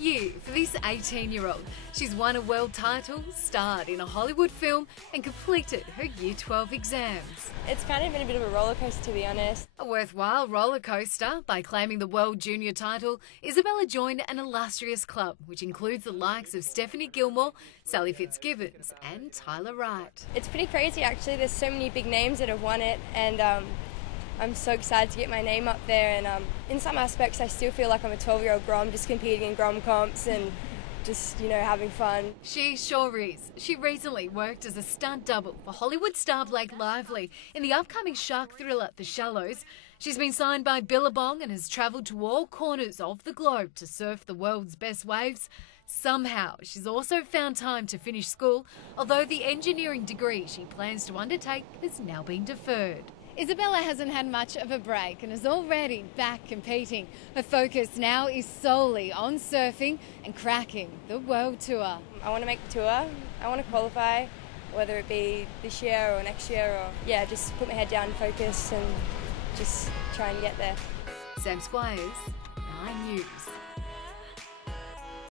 year for this 18-year-old. She's won a world title, starred in a Hollywood film and completed her Year 12 exams. It's kind of been a bit of a roller coaster, to be honest. A worthwhile roller coaster. By claiming the world junior title, Isabella joined an illustrious club, which includes the likes of Stephanie Gilmore, Sally Fitzgibbons and Tyler Wright. It's pretty crazy, actually. There's so many big names that have won it, and I'm so excited to get my name up there. And in some aspects, I still feel like I'm a 12-year-old Grom, just competing in Grom comps and just, having fun. She sure is. She recently worked as a stunt double for Hollywood star Blake Lively in the upcoming shark thriller The Shallows. She's been signed by Billabong and has travelled to all corners of the globe to surf the world's best waves. Somehow, she's also found time to finish school, although the engineering degree she plans to undertake has now been deferred. Isabella hasn't had much of a break and is already back competing. Her focus now is solely on surfing and cracking the world tour. I want to make the tour. I want to qualify, whether it be this year or next year, or just put my head down, focus and just try and get there. Sam Squires, 9 News.